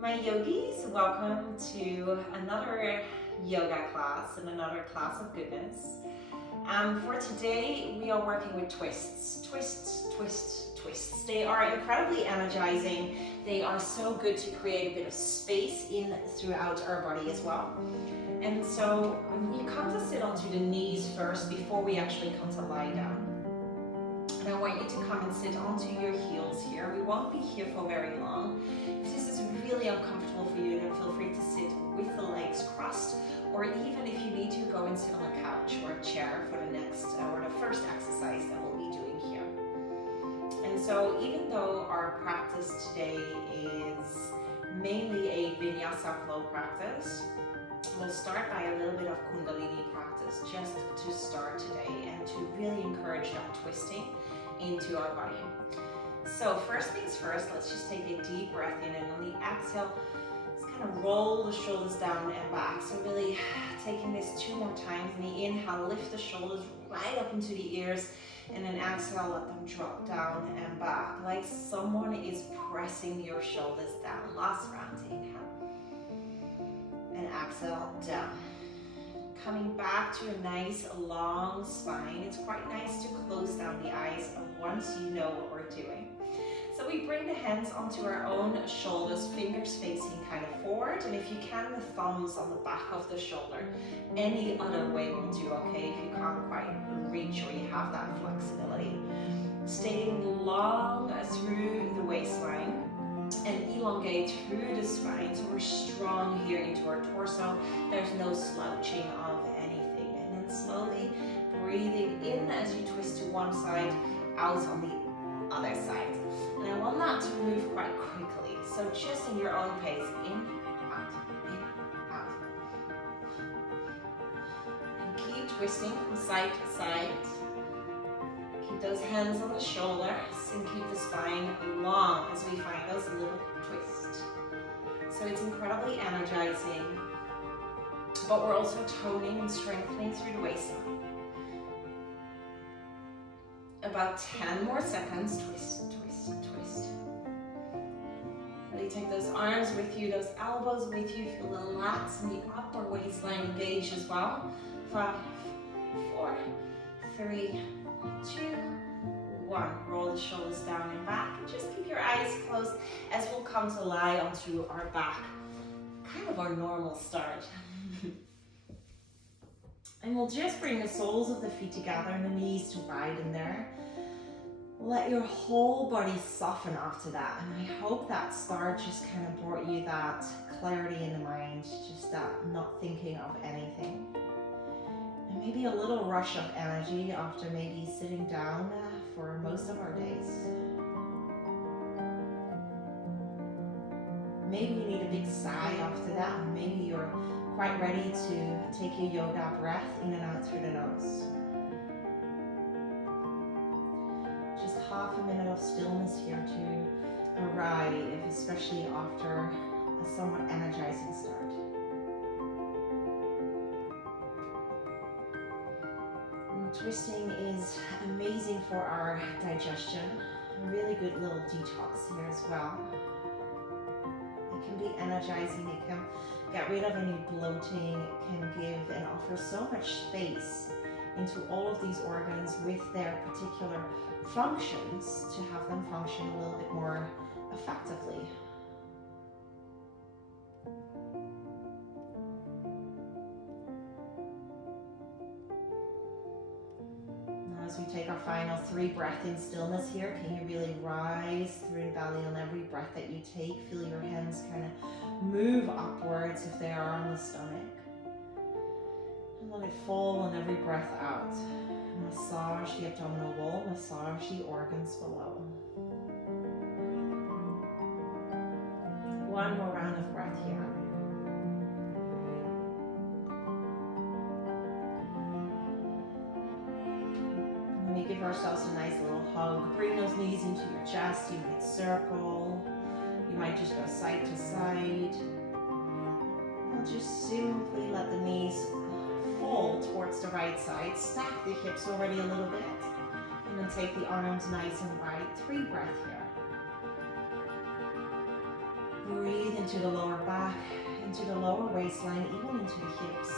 My yogis, welcome to another yoga class and another class of goodness. For today, we are working with twists. Twists, twists, twists. They are incredibly energizing. They are so good to create a bit of space in throughout our body as well. And so you come to sit onto the knees first before we actually come to lie down. And I want you to come and sit onto your heels here. We won't be here for very long. If this is really uncomfortable for you, then feel free to sit with the legs crossed, or even if you need to, go and sit on a couch or a chair for the next or the first exercise that we'll be doing here. And so even though our practice today is mainly a vinyasa flow practice, we'll start by a little bit of Kundalini practice just to start today and to really encourage that twisting into our body. So first things first, let's just take a deep breath in, and on the exhale, let's kind of roll the shoulders down and back. So really taking this 2 more times. In the inhale, lift the shoulders right up into the ears, and then exhale, let them drop down and back, like someone is pressing your shoulders down. Last round, inhale. And exhale, down. Coming back to a nice long spine. It's quite nice to close down the eyes once you know what we're doing. So we bring the hands onto our own shoulders, fingers facing kind of forward, and if you can, the thumbs on the back of the shoulder. Any other way will do, okay, if you can't quite reach or you have that flexibility. Staying long through the waistline and elongate through the spine, so we're strong here into our torso. There's no slouching of anything. And then slowly breathing in as you twist to one side, out on the other side. And I want that to move quite quickly, so just in your own pace. In, out, and keep twisting from side to side. Keep those hands on the shoulders and keep the spine long as we find those little twists. So it's incredibly energizing, but we're also toning and strengthening through the waistline. About 10 more seconds. Twist, twist, twist. Really take those arms with you, those elbows with you. Feel the lats in the upper waistline engage as well. 5, 4, 3, 2, 1. Roll the shoulders down and back. And just keep your eyes closed as we'll come to lie onto our back. Kind of our normal start. And we'll just bring the soles of the feet together and the knees to widen there. Let your whole body soften after that. And I hope that start just kind of brought you that clarity in the mind, just that not thinking of anything. And maybe a little rush of energy after maybe sitting down for most of our days. Maybe you need a big sigh after that, and maybe you're quite ready to take your yoga breath in and out through the nose. Just half a minute of stillness here to arrive, especially after a somewhat energizing start. And twisting is amazing for our digestion. A really good little detox here as well. It can be energizing. It can get rid of any bloating. It can give and offer so much space into all of these organs with their particular functions to have them function a little bit more effectively. Now as we take our final 3 breaths in stillness here, can you really rise through the belly on every breath that you take? Feel your hands kind of move upwards if they are on the stomach. And let it fall on every breath out. Massage the abdominal wall, massage the organs below. 1 more round of breath here. And we give ourselves a nice little hug. Bring those knees into your chest. You might circle. You might just go side to side. And just simply let the knees fall towards the right side. Stack the hips already a little bit. And then take the arms nice and wide. 3 breaths here. Breathe into the lower back, into the lower waistline, even into the hips.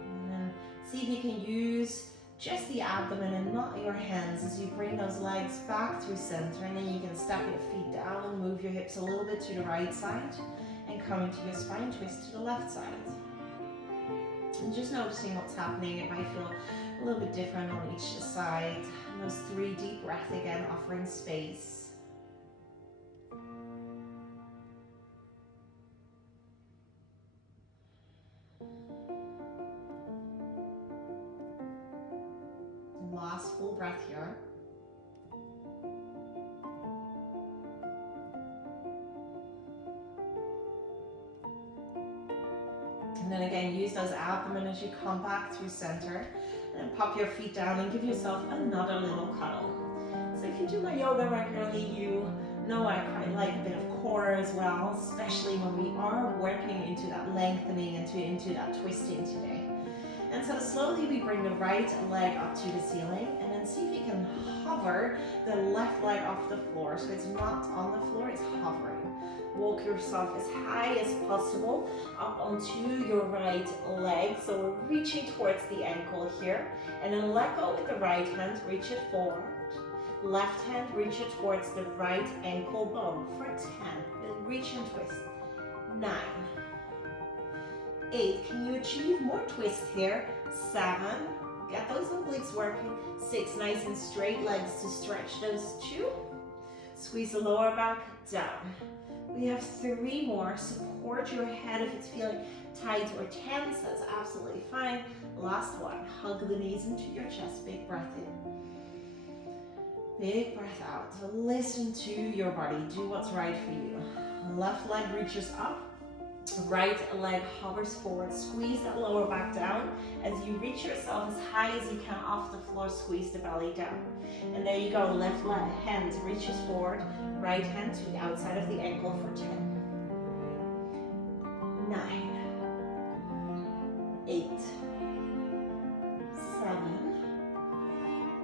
And then see if you can use just the abdomen and not your hands as you bring those legs back through center, and then you can step your feet down and move your hips a little bit to the right side and come into your spine twist to the left side. And just noticing what's happening. It might feel a little bit different on each side. And those 3 deep breaths again, offering space. And last full breath here. And then again, use those abdomen as you come back through center. And then pop your feet down and give yourself another little cuddle. So if you do my yoga regularly, you know I quite like a bit of core as well, especially when we are working into that lengthening, into that twisting today. And so slowly we bring the right leg up to the ceiling, and then see if you can hover the left leg off the floor. So it's not on the floor, it's hovering. Walk yourself as high as possible up onto your right leg. So we're reaching towards the ankle here. And then let go with the right hand, reach it forward. Left hand, reach it towards the right ankle bone for 10. Reach and twist. 9. 8. Can you achieve more twists here? 7. Get those obliques working. 6. Nice and straight legs to stretch those 2. Squeeze the lower back down. We have 3 more. Support your head if it's feeling tight or tense. That's absolutely fine. Last one. Hug the knees into your chest. Big breath in. Big breath out. So listen to your body. Do what's right for you. Left leg reaches up. Right leg hovers forward. Squeeze that lower back down. As you reach yourself as high as you can off the floor, squeeze the belly down. And there you go. Left leg hand reaches forward. Right hand to the outside of the ankle for 10. 9. 8. 7.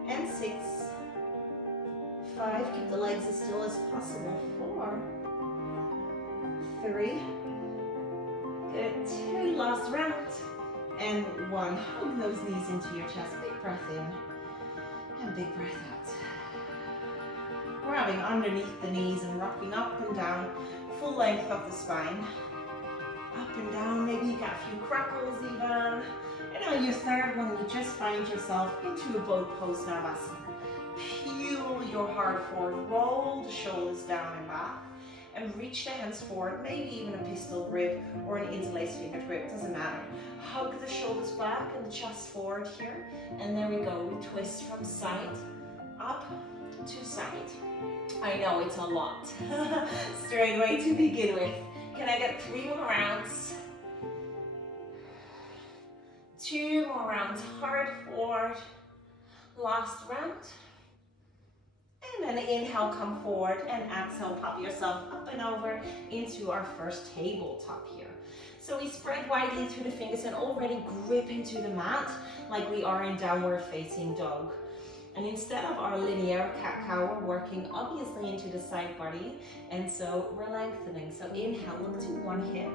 And 6. 5. Keep the legs as still as possible. 4. 3. Good. 2. Last round. And 1. Hug those knees into your chest. Big breath in. And big breath out. Grabbing underneath the knees and rocking up and down. Full length of the spine. Up and down. Maybe you got a few crackles even. And on your third one, you just find yourself into a boat pose Navasana. Peel your heart forward. Roll the shoulders down and back. And reach the hands forward, maybe even a pistol grip or an interlaced finger grip, doesn't matter. Hug the shoulders back and the chest forward here. And there we go, we twist from side up to side. I know it's a lot. Straight away to begin with. Can I get 3 more rounds? 2 more rounds, hard forward. Last round. And then inhale, come forward, and exhale, pop yourself up and over into our first tabletop here. So we spread widely through the fingers and already grip into the mat like we are in downward facing dog. And instead of our linear cat-cow, we're working obviously into the side body, and so we're lengthening. So inhale, look to one hip,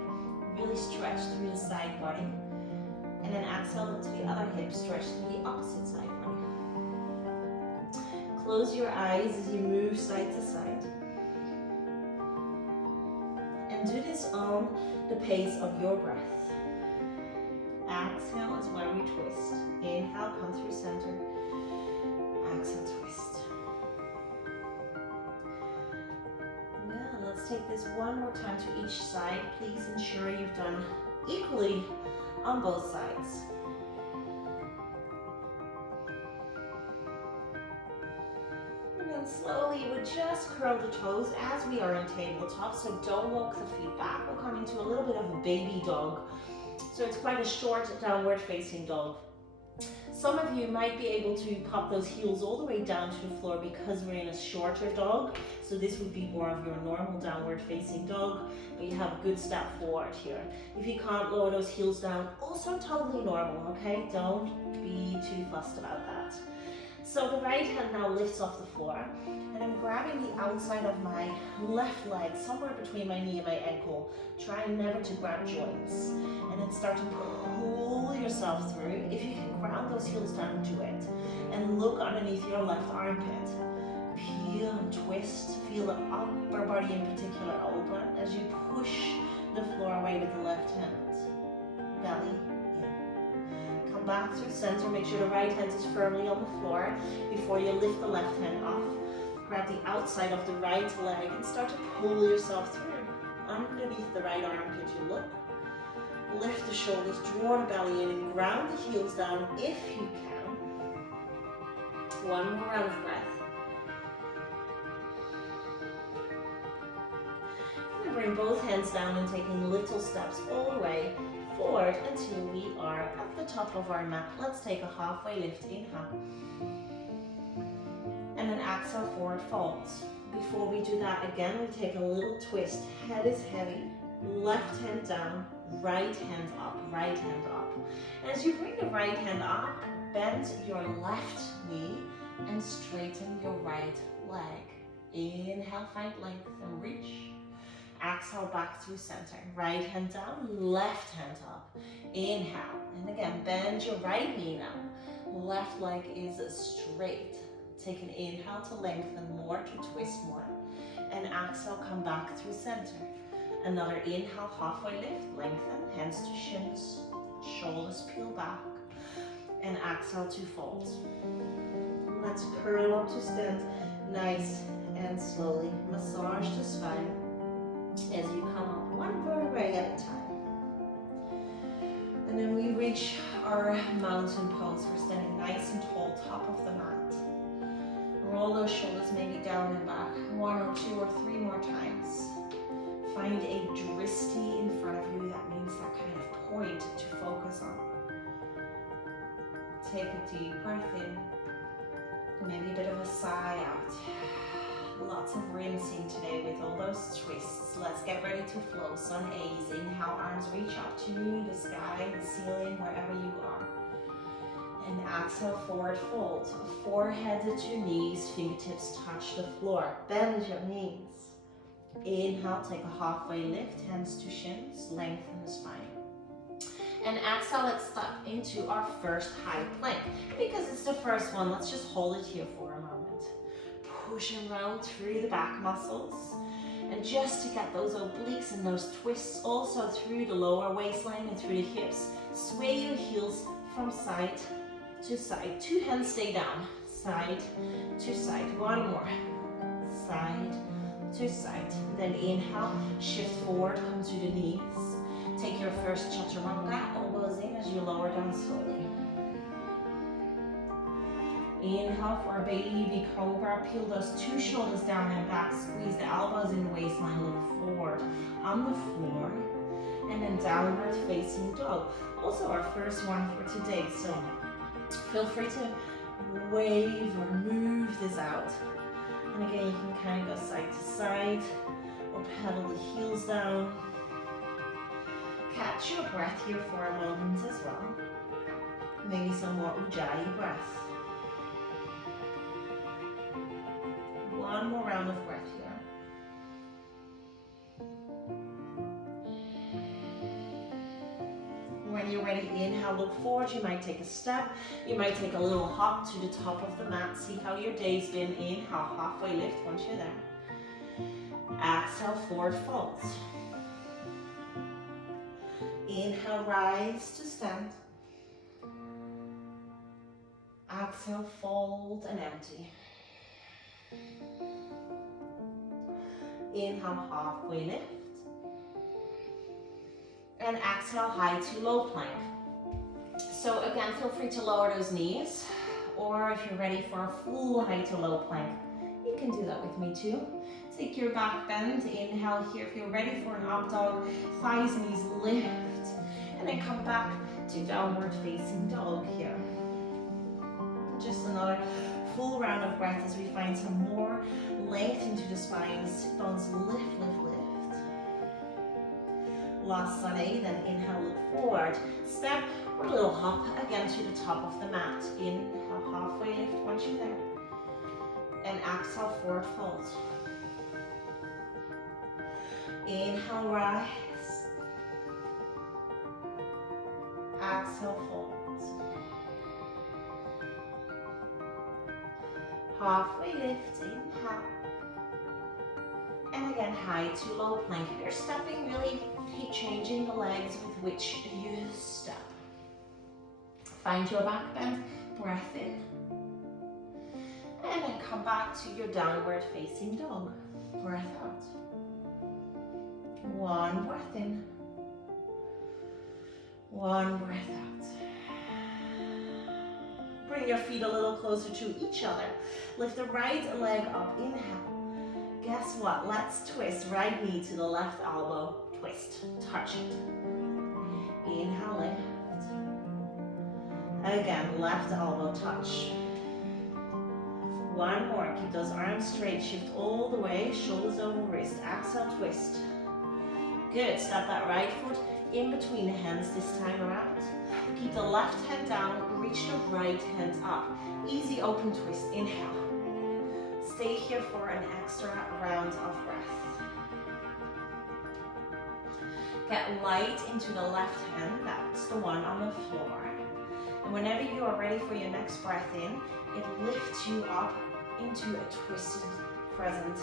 really stretch through the side body. And then exhale, look to the other hip, stretch to the opposite side body. Close your eyes as you move side to side. And do this on the pace of your breath. Exhale is where we twist. Inhale, come through center. Exhale, twist. Now let's take this one more time to each side. Please ensure you've done equally on both sides. Slowly, you would just curl the toes as we are in tabletop, so don't walk the feet back. We'll come into a little bit of a baby dog. So it's quite a short downward facing dog. Some of you might be able to pop those heels all the way down to the floor because we're in a shorter dog. So this would be more of your normal downward facing dog, but you have a good step forward here. If you can't lower those heels down, also totally normal, okay? Don't be too fussed about that. So the right hand now lifts off the floor, and I'm grabbing the outside of my left leg, somewhere between my knee and my ankle, trying never to grab joints, and then start to pull yourself through. If you can ground those heels down, do it. And look underneath your left armpit. Peel and twist, feel the upper body in particular open as you push the floor away with the left hand. Belly in. Come back through center, make sure the right hand is firmly on the floor before you lift the left hand off. Grab the outside of the right leg and start to pull yourself through. Underneath the right armpit you look. Lift the shoulders, draw the belly in and ground the heels down if you can. One more round of breath. And bring both hands down and taking little steps all the way forward until we are at the top of our mat. Let's take a halfway lift, inhale. And then exhale, forward fold. Before we do that again, we take a little twist. Head is heavy, left hand down, right hand up, right hand up. And as you bring the right hand up, bend your left knee and straighten your right leg. Inhale, find length and reach. Exhale, back through center. Right hand down, left hand up. Inhale, and again, bend your right knee now. Left leg is straight. Take an inhale to lengthen more, to twist more. And exhale, come back through center. Another inhale, halfway lift, lengthen, hands to shins, shoulders peel back. And exhale to fold. Let's curl up to stand, nice and slowly. Massage the spine as you come up one vertebrae at a time. And then we reach our mountain pose. We're standing nice and tall, top of the mat. Roll those shoulders maybe down and back, 1 or 2 or 3 more times. Find a dristy in front of you. That means that kind of point to focus on. Take a deep breath in, maybe a bit of a sigh out. Lots of rinsing today with all those twists. Let's get ready to flow. Sun A's. Inhale, arms reach up to the sky, the ceiling, wherever you are. And exhale, forward fold. Forehead to knees, fingertips touch the floor. Bend your knees. Inhale, take a halfway lift, hands to shins, lengthen the spine. And exhale, let's step into our first high plank. Because it's the first one, let's just hold it here for a moment. Push around through the back muscles. And just to get those obliques and those twists also through the lower waistline and through the hips, sway your heels from side to side. 2 hands stay down. Side to side. One more. Side to side. Then inhale, shift forward, come to the knees. Take your first chaturanga, elbows in as you lower down slowly. Inhale for a baby cobra. Peel those 2 shoulders down and back. Squeeze the elbows in the waistline, look forward on the floor. And then downward facing dog. Also our first one for today. So feel free to wave or move this out. And again, you can kind of go side to side or pedal the heels down. Catch your breath here for a moment as well. Maybe some more Ujjayi breath. One more round of breath here. When you're ready, inhale, look forward. You might take a step. You might take a little hop to the top of the mat. See how your day's been. Inhale, halfway lift once you're there. Exhale, forward folds. Inhale, rise to stand. Exhale, fold and empty. Inhale, halfway lift. And exhale, high to low plank. So again, feel free to lower those knees, or if you're ready for a full high to low plank, you can do that with me too. Take your back bend, inhale here. If you're ready for an up dog, thighs, knees lift, and then come back to downward facing dog here. Just another full round of breath as we find some more length into the spine. Sit bones lift, lift, lift. Last Sunday, then inhale, look forward. Step or a little hop again to the top of the mat. Inhale, halfway lift once you're there. And exhale, forward fold. Inhale, rise. Exhale, fold. Halfway lift, inhale. And again, high to low plank. You're stepping, really changing the legs with which you step. Find your back bend, breath in. And then come back to your downward facing dog. Breath out. One breath in. One breath out. Bring your feet a little closer to each other. Lift the right leg up, inhale. Guess what? Let's twist right knee to the left elbow. Twist, touch it. Inhale, lift. Again, left elbow touch. One more, keep those arms straight. Shift all the way, shoulders over wrist. Exhale, twist. Good, step that right foot in between the hands this time around. Keep the left hand down, reach the right hand up. Easy open twist, inhale. Stay here for an extra round of breath. Get light into the left hand, that's the one on the floor. And whenever you are ready for your next breath in, it lifts you up into a twisted crescent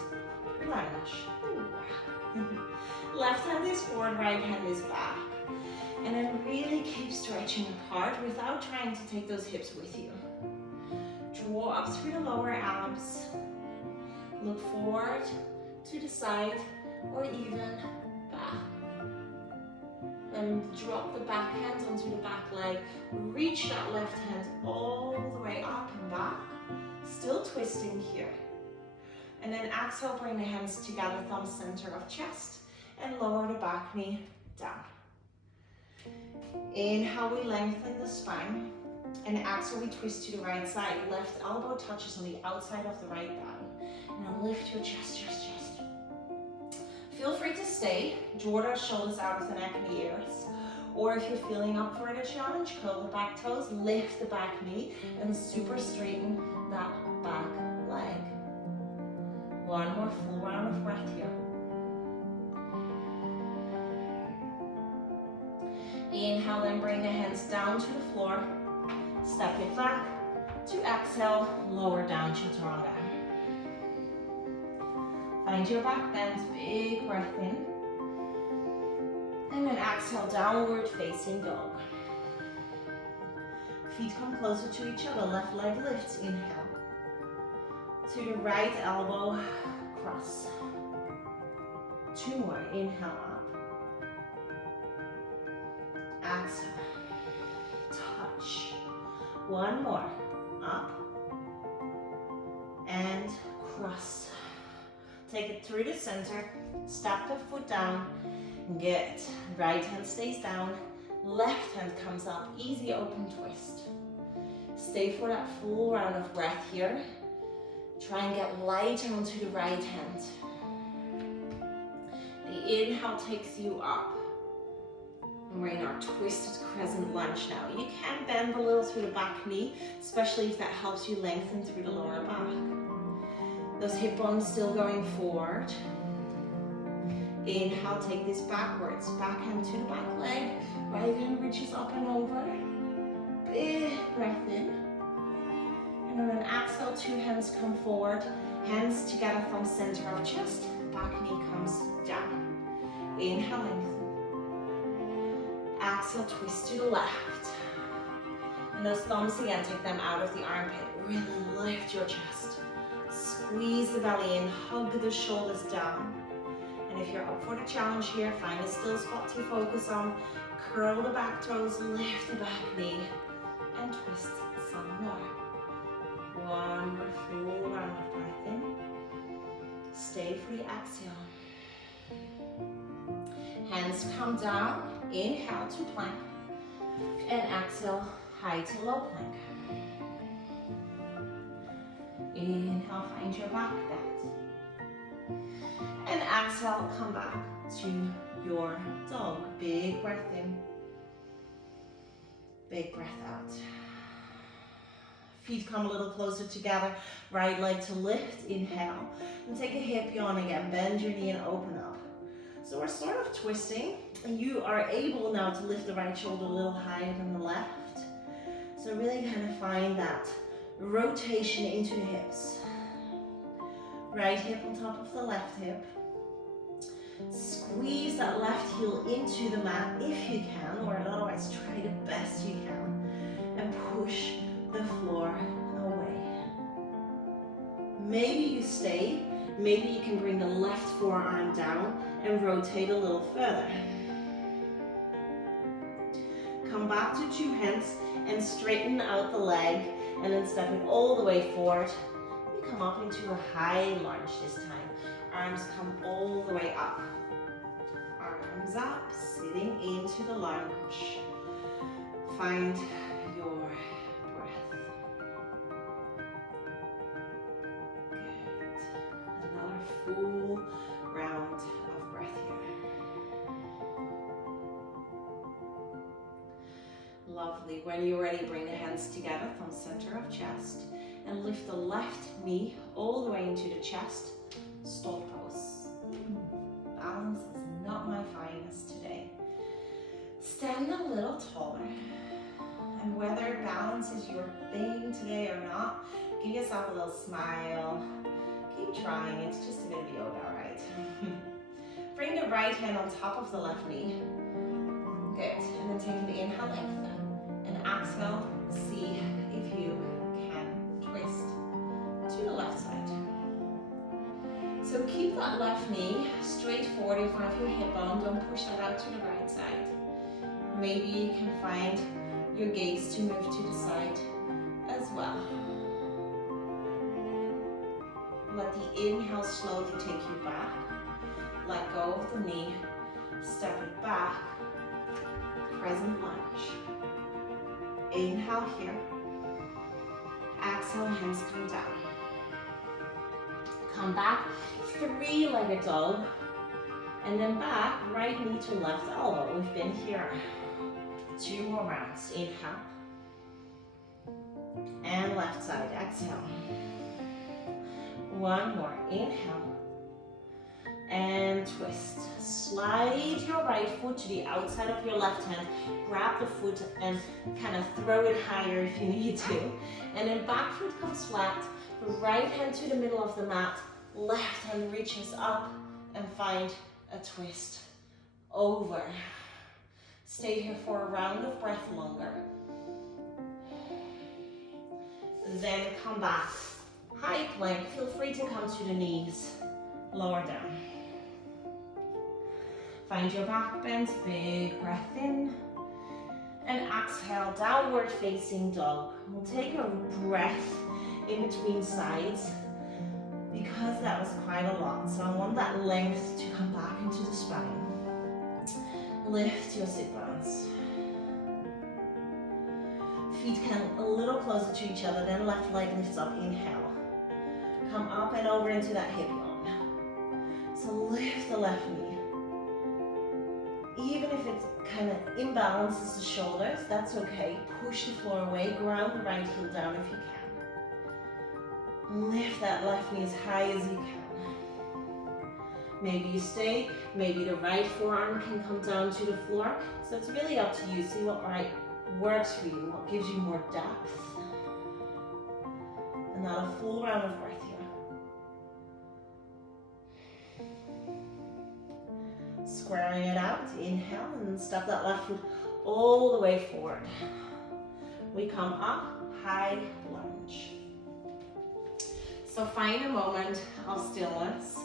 lunge. Left hand is forward, right hand is back. And then really keep stretching apart without trying to take those hips with you. Draw up through the lower abs. Look forward, to the side, or even back. And drop the back hand onto the back leg. Reach that left hand all the way up and back. Still twisting here. And then exhale, bring the hands together, thumb center of chest, and lower the back knee down. Inhale, we lengthen the spine. And exhale, we twist to the right side. Left elbow touches on the outside of the right thigh. And then lift your chest, chest, chest. Feel free to stay. Draw the shoulders out of the neck and the ears. Or if you're feeling up for the challenge, curl the back toes, lift the back knee, and super straighten that back leg. One more full round of breath here. Inhale, then bring the hands down to the floor. Step it back to exhale, lower down chaturanga. Find your back bend, big breath in. And then exhale, downward facing dog. Feet come closer to each other, left leg lifts, inhale. To the right elbow, cross. Two more, inhale up. Exhale, touch. One more, up. And cross. Take it through the center, step the foot down. Good. Right hand stays down, left hand comes up, easy open twist. Stay for that full round of breath here. Try and get lighter onto the right hand. The inhale takes you up. And we're in our twisted crescent lunge now. You can bend a little through the back knee, especially if that helps you lengthen through the lower back. Those hip bones still going forward. Inhale, take this backwards. Back hand to the back leg. Right hand reaches up and over. Big breath in. And then exhale, two hands come forward. Hands together from center of chest. Back knee comes down. Inhale, lengthen. Exhale, twist to the left. And those thumbs again, take them out of the armpit. Really lift your chest. Squeeze the belly in, hug the shoulders down. And if you're up for the challenge here, find a still spot to focus on. Curl the back toes, lift the back knee, and twist some more. One more full round of breath in. Stay for the exhale. Hands come down, inhale to plank, and exhale, high to low plank. Inhale, find your back bend. And exhale, come back to your dog. Big breath in. Big breath out. Feet come a little closer together. Right leg to lift, inhale. And take a hip yawn again. Bend your knee and open up. So we're sort of twisting. And you are able now to lift the right shoulder a little higher than the left. So really kind of find that rotation into the hips. Right hip on top of the left hip. Squeeze that left heel into the mat if you can, or otherwise try the best you can. And push the floor away. Maybe you stay. Maybe you can bring the left forearm down and rotate a little further. Come back to two hands and straighten out the leg, and then stepping all the way forward, you come up into a high lunge this time. Arms come all the way up. Arms up, sitting into the lunge. Find your breath. Good. Another full round of breath here. Lovely. When you're ready, bring the hands together from center of chest and lift the left knee all the way into the chest. Stop pose. Balance is not my finest today. Stand a little taller. And whether balance is your thing today or not, give yourself a little smile. Keep trying, it's just a bit of yoga, right? Bring the right hand on top of the left knee. Good, and then take an inhale, lengthen. And exhale, see if you can twist to the left side. So keep that left knee straight forward in front of your hip bone. Don't push that out to the right side. Maybe you can find your gaze to move to the side as well. Let the inhale slowly take you back. Let go of the knee. Step it back. Crescent lunge. Inhale here. Exhale, hands come down. Come back, three-legged dog. And then back, right knee to left elbow. We've been here. 2 more rounds. Inhale. And left side, exhale. 1 more, inhale. And twist. Slide your right foot to the outside of your left hand. Grab the foot and kind of throw it higher if you need to. And then back foot comes flat. The right hand to the middle of the mat. Left hand reaches up and find a twist. Over. Stay here for a round of breath longer. Then come back. High plank. Feel free to come to the knees. Lower down. Find your back bend, big breath in. And exhale, downward facing dog. We'll take a breath in between sides because that was quite a lot. So I want that length to come back into the spine. Lift your sit bones. Feet come a little closer to each other, then left leg lifts up, inhale. Come up and over into that hip yawn. So lift the left knee. Even if it kind of imbalances the shoulders, that's okay. Push the floor away, ground the right heel down if you can. Lift that left knee as high as you can. Maybe you stay, maybe the right forearm can come down to the floor. So it's really up to you. See what right works for you, what gives you more depth. Another full round of breath here. Squaring it out, inhale, and step that left foot all the way forward. We come up, high lunge. So find a moment of stillness,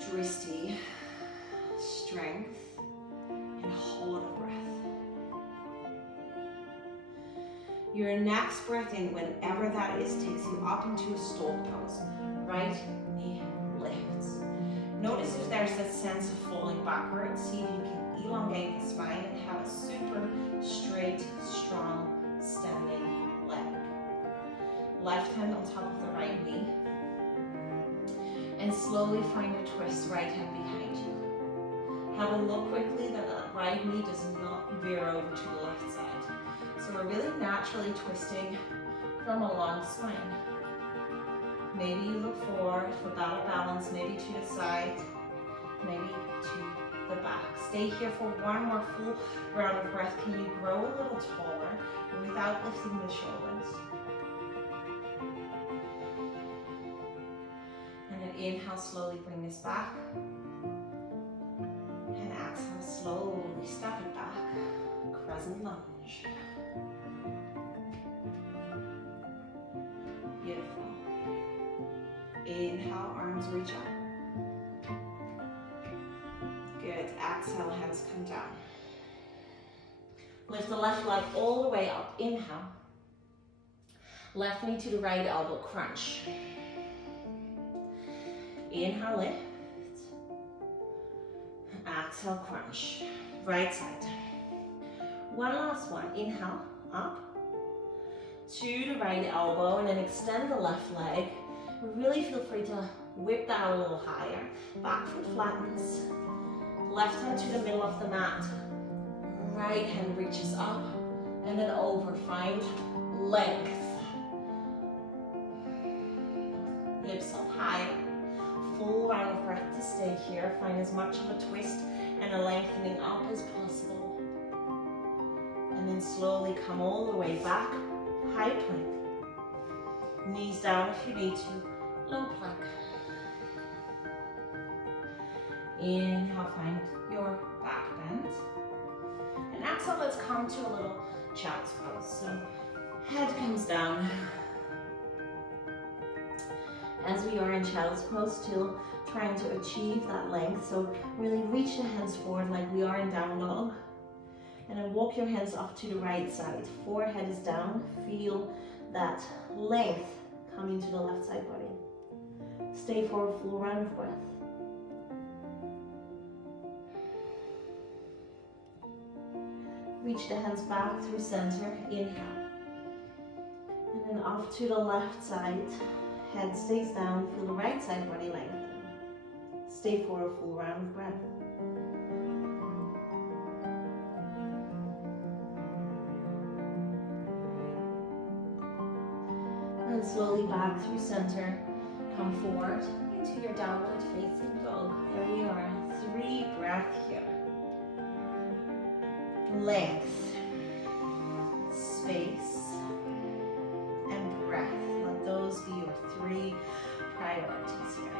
drishti, strength, and hold a breath. Your next breath in, whenever that is, takes you up into a stalk pose. Right knee lifts. Notice if there's that sense of falling backwards. See if you can elongate the spine and have a super straight, strong, standing leg. left hand on top of the right knee. And slowly find a twist, right hand behind you. Have a look quickly that the right knee does not veer over to the left side. So we're really naturally twisting from a long spine. Maybe you look forward for better balance, maybe to the side, maybe to the back. Stay here for one more full round of breath. Can you grow a little taller without lifting the shoulders? And then inhale, slowly bring this back. And exhale, slowly step it back. Crescent lunge. Beautiful. Inhale, arms reach up. Good. Exhale, hands come down. Lift the left leg all the way up. Inhale. Left knee to the right elbow, crunch. Inhale, lift. Exhale, crunch. Right side. One last one. Inhale, up. To the right elbow, and then extend the left leg. Really feel free to whip that a little higher. Back foot flattens. Left hand to the middle of the mat. Right hand reaches up and then over. Find length. Hips up higher. Full round of breath to stay here. Find as much of a twist and a lengthening up as possible. And then slowly come all the way back. High plank. Knees down if you need to. Low plank. Inhale, find your back bend. And exhale, let's come to a little child's pose. So head comes down. As we are in child's pose, still trying to achieve that length. So really reach the hands forward like we are in down dog. And then walk your hands up to the right side. Forehead is down. Feel that length coming to the left side body. Stay for a full round of breath. Reach the hands back through center. Inhale. And then off to the left side. Head stays down. Feel the right side body lengthen. Stay for a full round of breath. And slowly back through center. Come forward into your downward facing dog. There we are. 3 breaths here. Length, space, and breath. Let those be your 3 priorities here.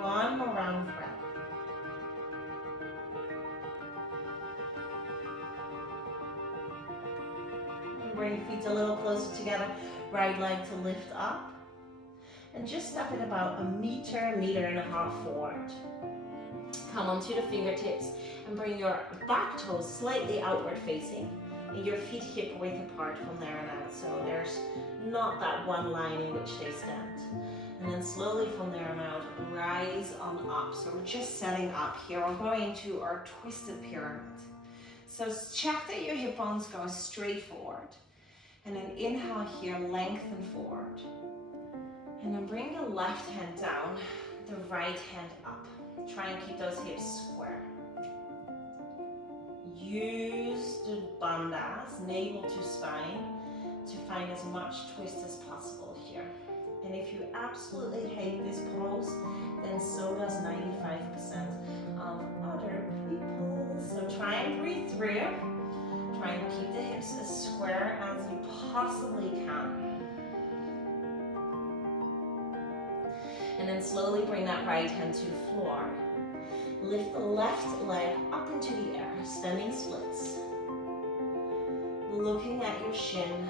One more round of breath. And bring feet a little closer together. Right leg to lift up. And just step it about 1 meter, 1.5 meters forward. Come onto the fingertips and bring your back toes slightly outward facing. And your feet hip width apart from there on out. So there's not that one line in which they stand. And then slowly from there on out, rise on up. So we're just setting up here. We're going into our twisted pyramid. So check that your hip bones go straight forward. And then inhale here, lengthen forward. And then bring the left hand down, the right hand up. Try and keep those hips square. Use the bandhas, navel to spine, to find as much twist as possible here. And if you absolutely hate this pose, then so does 95% of other people. So try and breathe through. Try and keep the hips as square as you possibly can. And then slowly bring that right hand to the floor. Lift the left leg up into the air, standing splits. Looking at your shin.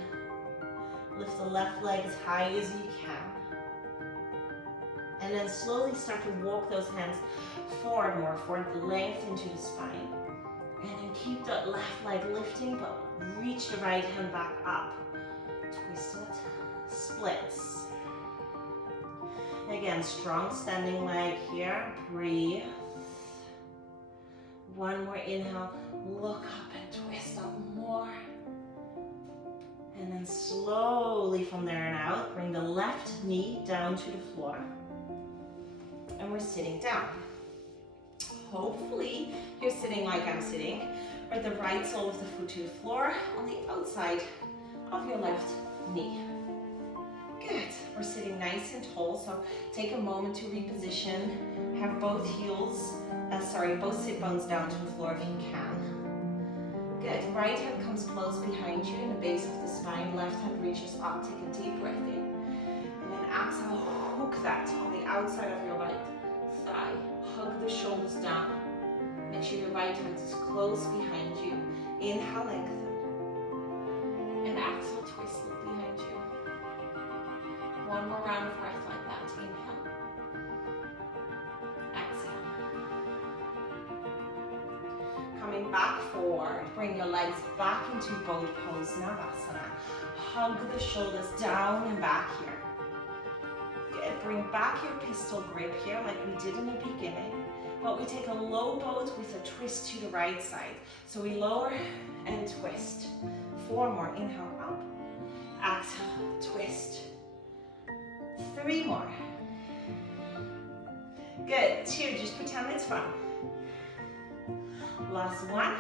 Lift the left leg as high as you can. And then slowly start to walk those hands forward more, for the length into the spine. And then keep that left leg lifting, but reach the right hand back up. Twist it, splits. Again, strong standing leg here. Breathe. One more inhale. Look up and twist up more. And then slowly from there and out, bring the left knee down to the floor. And we're sitting down. Hopefully you're sitting like I'm sitting, or the right sole of the foot to the floor on the outside of your left knee. Good. We're sitting nice and tall, so take a moment to reposition. Have both both sit bones down to the floor if you can. Good. Right hand comes close behind you in the base of the spine. Left hand reaches up. Take a deep breath in. And then exhale, hook that on the outside of your right thigh. Hug the shoulders down. Make sure your right hand is close behind you. Inhale, lengthen. And exhale, twist, look behind you. One more round of breath like that. Inhale. Exhale. Coming back forward. Bring your legs back into boat pose, Navasana. Hug the shoulders down and back here. Good. Bring back your pistol grip here like we did in the beginning. But we take a low boat with a twist to the right side. So we lower and twist. 4 more. Inhale up. Exhale. Twist. 3 more. Good. 2. Just pretend it's fun. Last 1.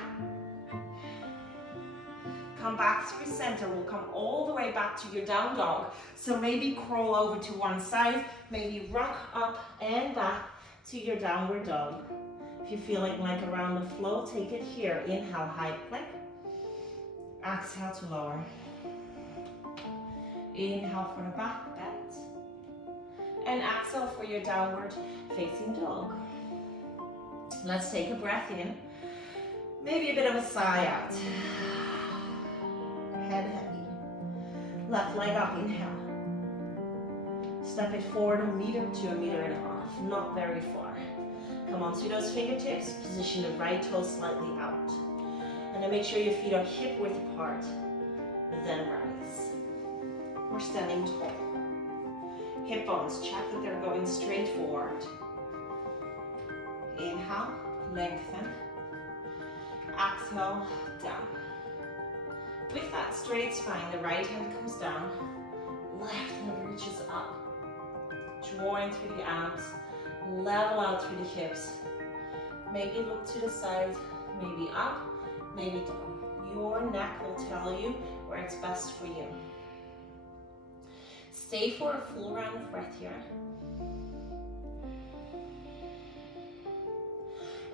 Come back through center. We'll come all the way back to your down dog. So maybe crawl over to one side. Maybe rock up and back to your downward dog. If you're feeling like around the flow, take it here. Inhale, high plank. Exhale to lower. Inhale for the back bend. And exhale for your downward facing dog. Let's take a breath in. Maybe a bit of a sigh out. Head heavy. Left leg up, inhale. Step it forward 1 meter to 1.5 meters. Not very far. Come onto those fingertips. Position the right toe slightly out. And then make sure your feet are hip width apart. Then rise. We're standing tall. Hip bones, check that they're going straight forward. Inhale, lengthen. Exhale, down. With that straight spine, the right hand comes down. Left hand reaches up. Drawing through the abs. Level out through the hips. Maybe look to the side, maybe up, maybe down. Your neck will tell you where it's best for you. Stay for a full round of breath here.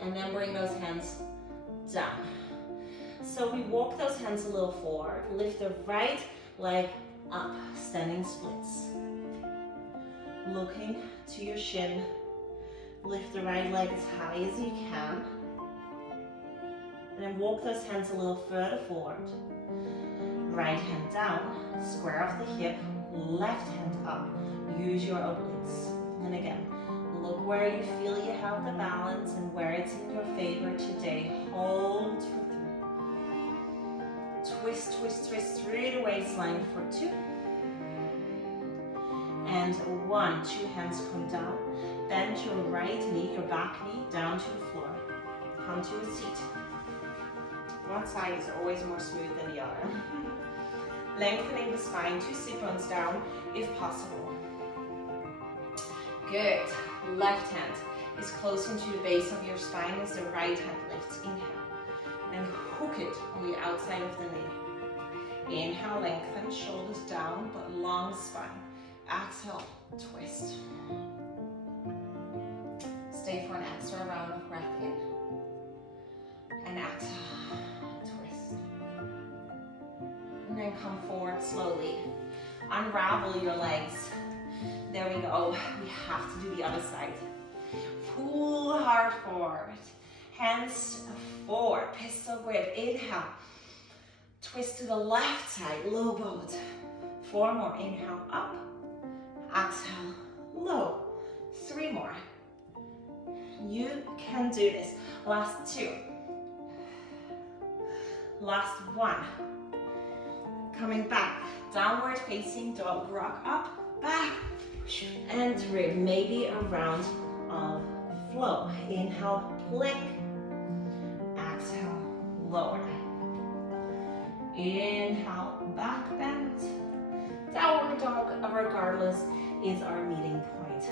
And then bring those hands down. So we walk those hands a little forward. Lift the right leg up, standing splits. Looking to your shin. Lift the right leg as high as you can. And then walk those hands a little further forward. Right hand down, square off the hip, left hand up. Use your obliques. And again, look where you feel you have the balance and where it's in your favor today. Hold for 3. Twist, twist, twist through the waistline for 2. And 1. 2 hands come down. Bend your right knee, your back knee, down to the floor. Come to a seat. One side is always more smooth than the other. Lengthening the spine, 2 sit bones down if possible. Good. Left hand is close into the base of your spine as the right hand lifts. Inhale. And hook it on the outside of the knee. Inhale, lengthen, shoulders down, but long spine. Exhale, twist. Stay for an extra round of breath in. And exhale, twist. And then come forward slowly. Unravel your legs. There we go. We have to do the other side. Pull hard forward. Hands forward. Pistol grip. Inhale. Twist to the left side. Low boat. 4 more. Inhale up. Exhale. Low. 3 more. You can do this. Last 2. Last 1. Coming back. Downward facing dog. Rock up. Back. and through, maybe a round of flow. Inhale, plank. Exhale, lower. Inhale, back bend. Downward dog, regardless, is our meeting point.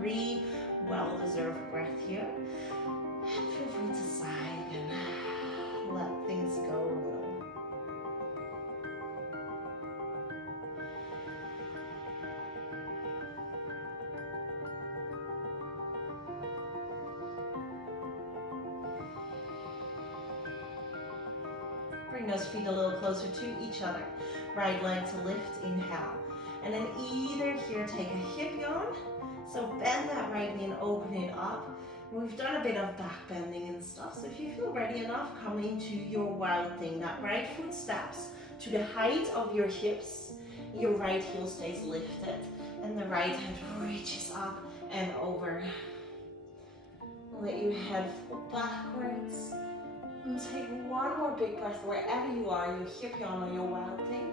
3 well-deserved breath here. And feel free to sigh and let things go a little. Bring those feet a little closer to each other. Right leg to lift, inhale. And then either here, take a hip yawn. So bend that right knee and open it up. We've done a bit of back bending and stuff. So if you feel ready enough, come into your wild thing. That right foot steps to the height of your hips. Your right heel stays lifted. And the right hand reaches up and over. Let your head fall backwards. And take one more big breath wherever you are, your hip yawn or your wild thing.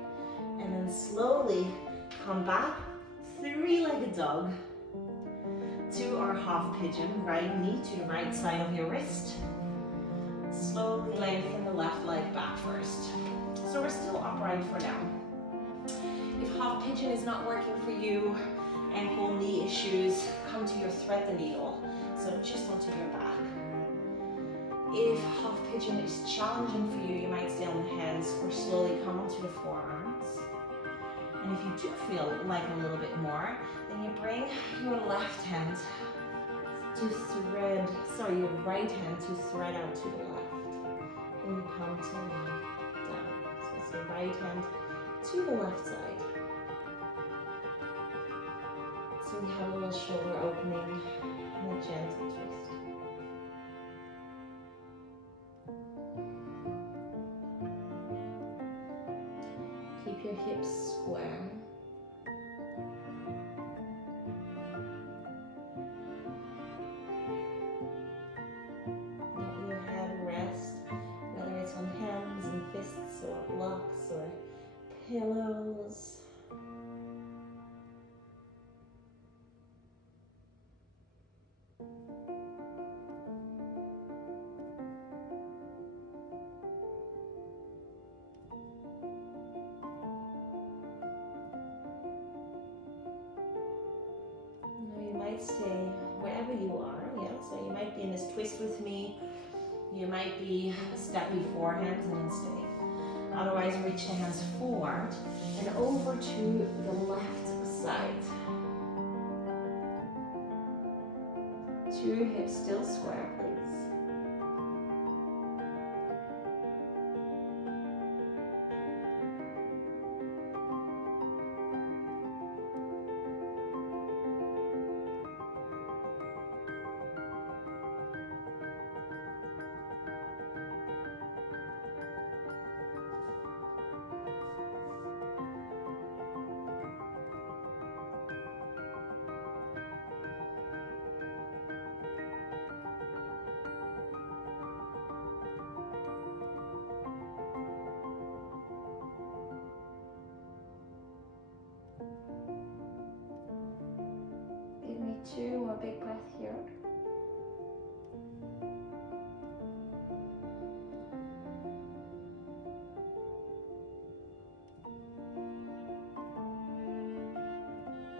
And then slowly come back, 3-legged dog, to our half pigeon. Right knee to the right side of your wrist. Slowly lengthen the left leg back first. So we're still upright for now. If half pigeon is not working for you, ankle, knee issues, come to your thread the needle. So just onto your back. If half pigeon is challenging for you, you might stay on the hands or slowly come onto the forearms. And if you do feel like a little bit more, then you bring your left hand to thread, sorry, your right hand to thread out to the left. And you come to lie down. So it's the right hand to the left side. So we have a little shoulder opening and a gentle twist. Keep your hips square. Let your head rest, whether it's on hands and fists or blocks or pillows. Stay wherever you are, yeah. So you might be in this twist with me. You might be step before hands and then stay. Otherwise, reach the hands forward and over to the left side. 2 hips still square, please. Give me 2 more big breaths here.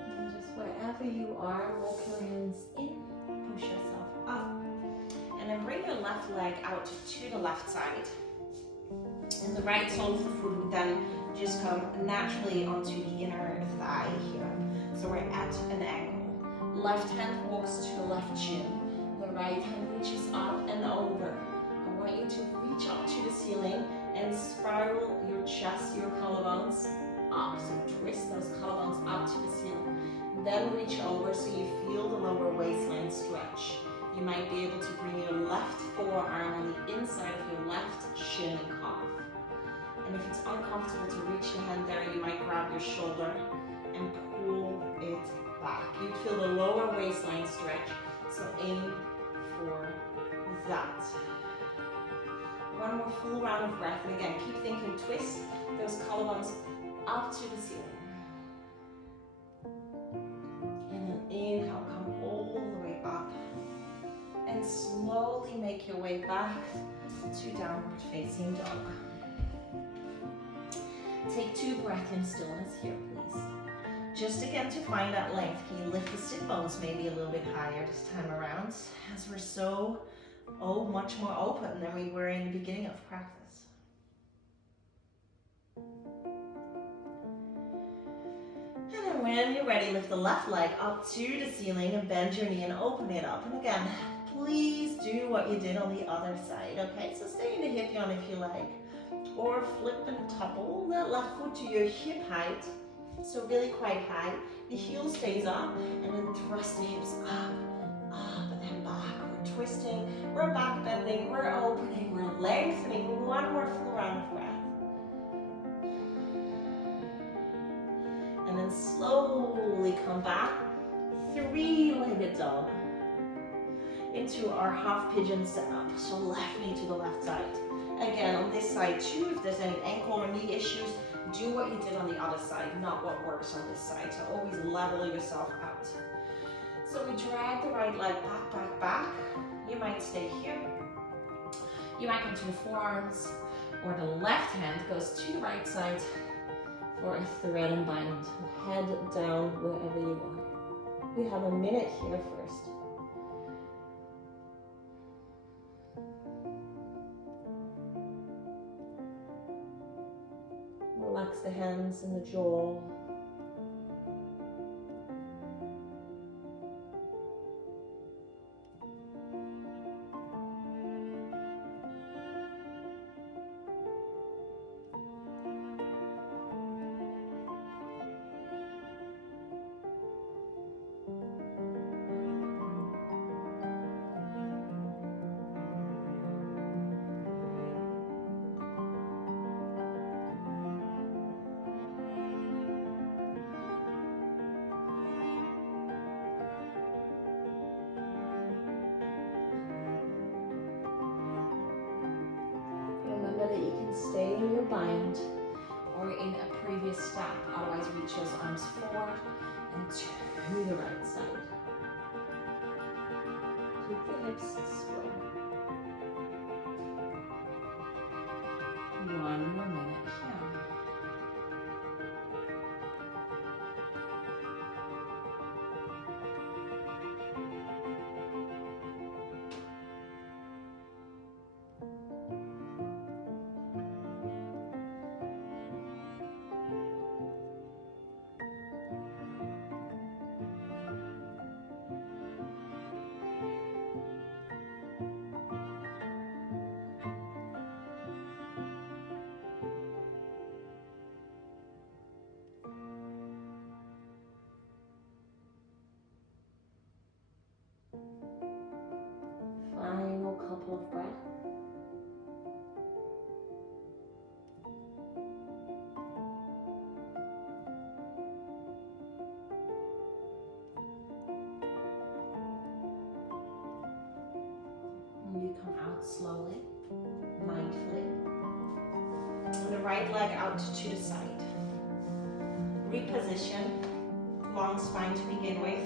And just wherever you are, walk your hands in, push yourself up, and then bring your left leg out to the left side. And the right sole of the foot would then just come naturally onto the inner thigh here. So we're at an angle. Left hand walks to the left shin. The right hand reaches up and over. I want you to reach up to the ceiling and spiral your chest, your collarbones up. So twist those collarbones up to the ceiling. Then reach over so you feel the lower waistline stretch. You might be able to bring your left forearm on the inside of your left shin and calf. And if it's uncomfortable to reach the hand there, you might grab your shoulder and pull it back. You feel the lower waistline stretch, so aim for that. One more full round of breath, and again, keep thinking, twist those collarbones up to the ceiling. way back to downward facing dog. Take 2 breaths in stillness here, please. Just again to find that length, can you lift the sit bones maybe a little bit higher this time around, as we're so, much more open than we were in the beginning of practice. And then when you're ready, lift the left leg up to the ceiling and bend your knee and open it up. And again, please do what you did on the other side, okay? So stay in the hip yawn if you like, or flip and topple that left foot to your hip height. So really quite high. The heel stays up, and then thrust the hips up, and then back. We're twisting, we're back bending, we're opening, we're lengthening. One more full round of breath. And then slowly come back, 3-legged dog, into our half pigeon setup. So left knee to the left side. Again, on this side too, if there's any ankle or knee issues, do what you did on the other side, not what works on this side. So always level yourself out. So we drag the right leg back, back, back. You might stay here. You might come to the forearms, or the left hand goes to the right side for a thread and bind. Head down wherever you are. We have a minute here first. Relax the hands and the jaw. That you can stay in your bind or in a previous step, otherwise reach those arms forward and to the right side. Keep the hips square. 1 more minute here. Final couple of breaths. And you come out slowly, mindfully. And the right leg out to the side. Reposition, long spine to begin with.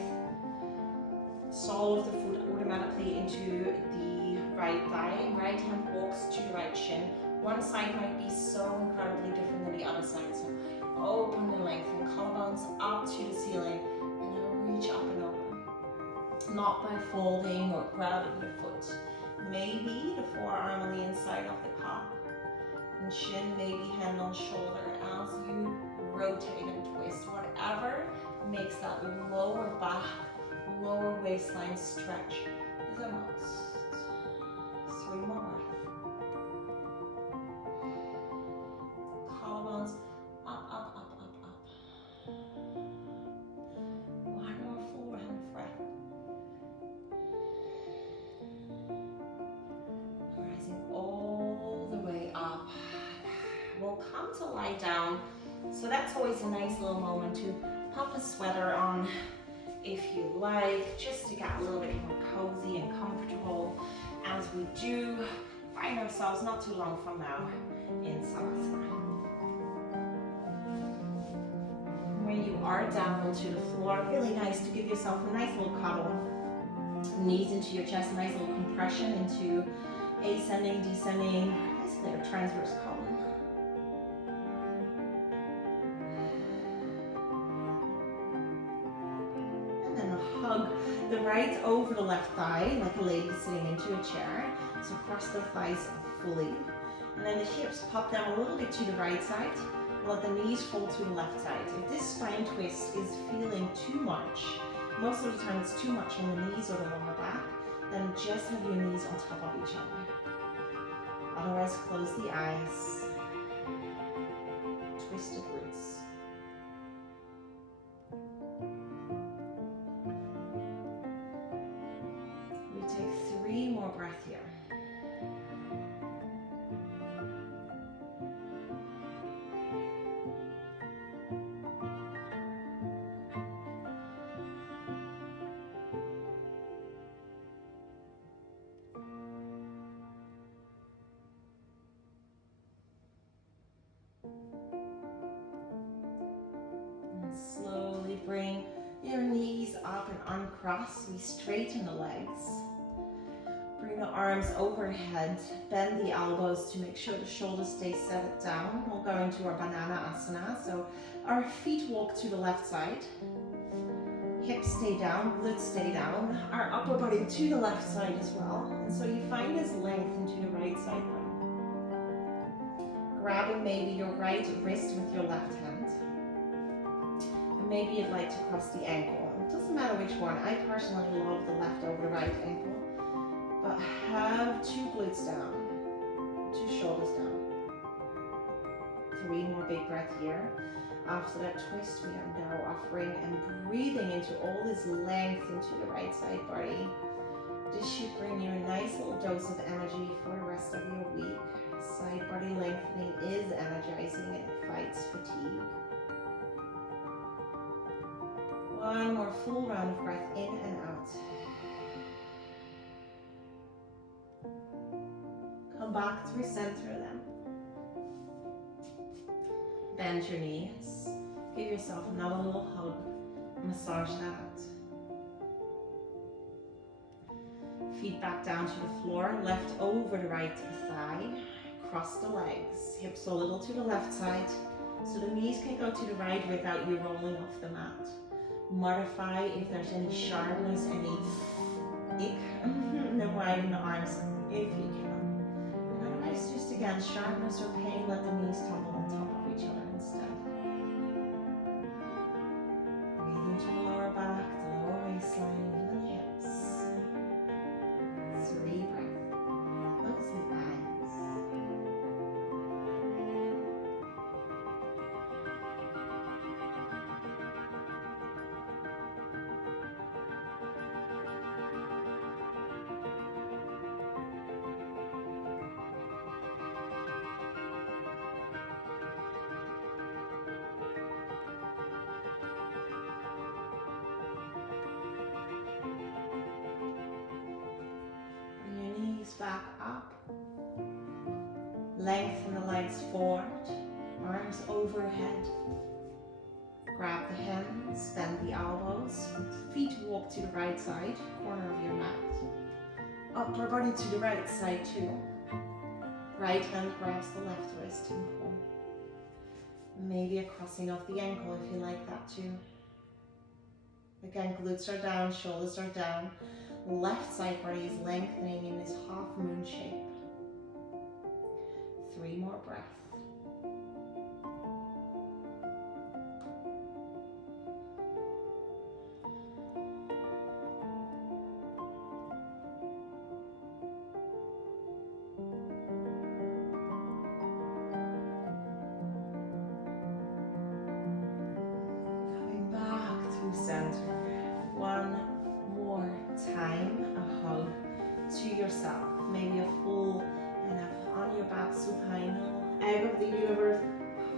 Sole of the foot automatically into the right thigh. Right hand walks to the right shin. One side might be so incredibly different than the other side. So open and lengthen, collarbones up to the ceiling, and then reach up and over. Not by folding or grabbing your foot. Maybe the forearm on the inside of the calf, and shin maybe hand on shoulder as you rotate and twist. Whatever makes that lower back, lower waistline stretch the most. 3 more breaths. Collarbones up, up, up, up, up. 1 more full round of breath. Rising all the way up. We'll come to lie down. So that's always a nice little moment to pop a sweater on if you like, just to get a little bit more cozy and comfortable as we do find ourselves not too long from now in Savasana. When you are down to the floor, really nice to give yourself a nice little cuddle. Knees into your chest, nice little compression into Ascending, descending, basically a transverse column. And then hug the right over the left thigh, like a lady sitting into a chair. So cross the thighs fully. And then the hips pop down a little bit to the right side. Let the knees fall to the left side. If this spine twist is feeling too much, most of the time it's too much on the knees or the lower back, then just have your knees on top of each other. Otherwise, close the eyes. Twist the glutes. We take 3 more breaths here. Slowly bring your knees up and uncross. We straighten the legs. Bring the arms overhead. Bend the elbows to make sure the shoulders stay set down. We'll go into our banana asana. So our feet walk to the left side. Hips stay down, glutes stay down. Our upper body to the left side as well. And so you find this length into the right side now. Grabbing maybe your right wrist with your left hand. Maybe you'd like to cross the ankle. It doesn't matter which one. I personally love the left over the right ankle. But have 2 glutes down, 2 shoulders down. 3 more big breaths here. After that twist, we are now offering and breathing into all this length into the right side body. This should bring you a nice little dose of energy for the rest of your week. Side body lengthening is energizing and it fights fatigue. 1 more full round of breath in and out. Come back through center then. Bend your knees. Give yourself another little hug. Massage that. Feet back down to the floor. Left over the right thigh. Cross the legs. Hips a little to the left side. So the knees can go to the right without you rolling off the mat. Modify if there's any sharpness, any ick. Then widen the arms if you can. And otherwise, just again, sharpness or pain, let the knees tumble on top of each other instead. Breathe into the lower back, the lower waistline, even the hips. 3 breaths. Close the eyes. Back up. Lengthen the legs forward. Arms overhead. Grab the hands, bend the elbows. Feet walk to the right side, corner of your mat. Upper body to the right side too. Right hand grabs the left wrist and pull. Maybe a crossing of the ankle if you like that too. Again, glutes are down, shoulders are down. Left side body is lengthening in this half moon shape. 3 more breaths. Coming back through center. 1 more time, a hug to yourself. Maybe a full kind of on your back supinal, egg of the universe.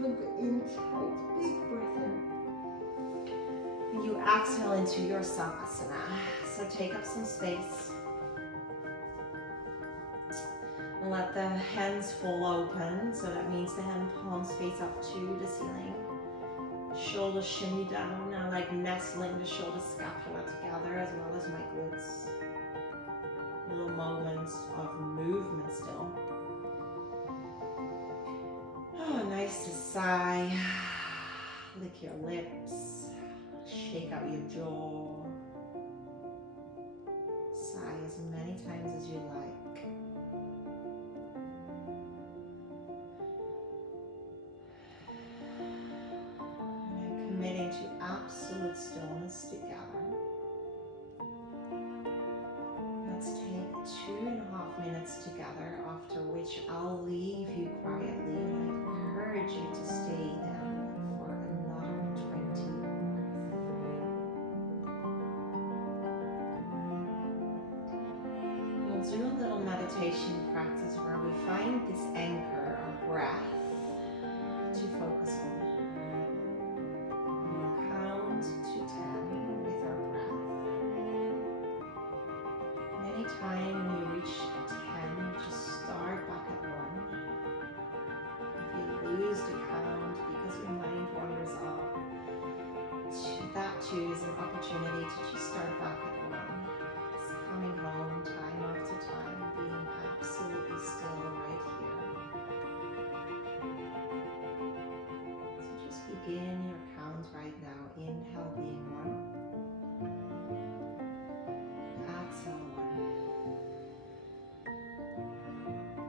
Hug in tight, big breath in. And you exhale into your Savasana. So take up some space. And let the hands fall open. So that means the hand palms face up to the ceiling. Shoulders shimmy down, now like nestling the shoulder scapula together as well as my glutes. little moments of movement still. Oh, nice to sigh. Lick your lips. Shake out your jaw. Sigh as many times as you like. And committing to absolute stillness together. Let's take 2.5 minutes together, after which I'll leave you quietly and I encourage you to stay then for another 20 breaths. We'll do a little meditation practice where we find this anchor, our breath, to focus on. We'll count to 10 with our breath. Anytime when you reach 10, just start back at 1. If you lose the count because your mind wanders off, that too is an opportunity to just start back at 1. It's coming home time after time, being absolutely still right here. So just begin your count right now. Inhale being 1. Exhale 1.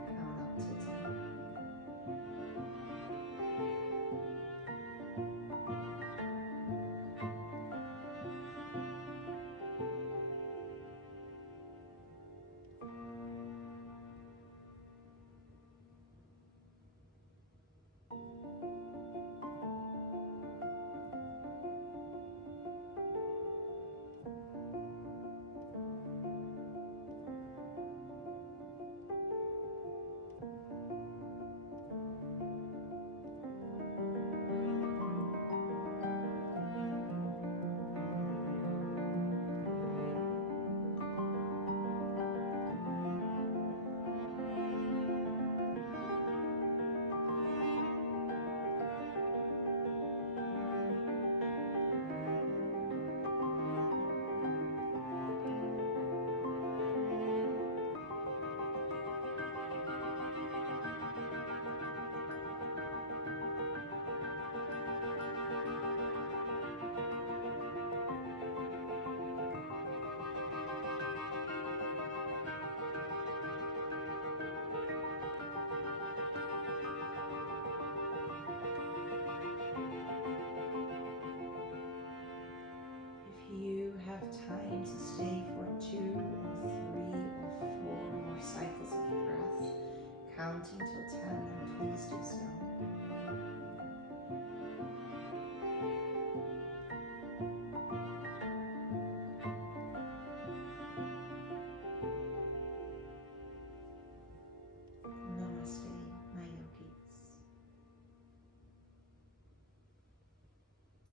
Count up to 10. Have time to stay for 2 or 3 or 4 more cycles of breath, counting till 10, and please do so.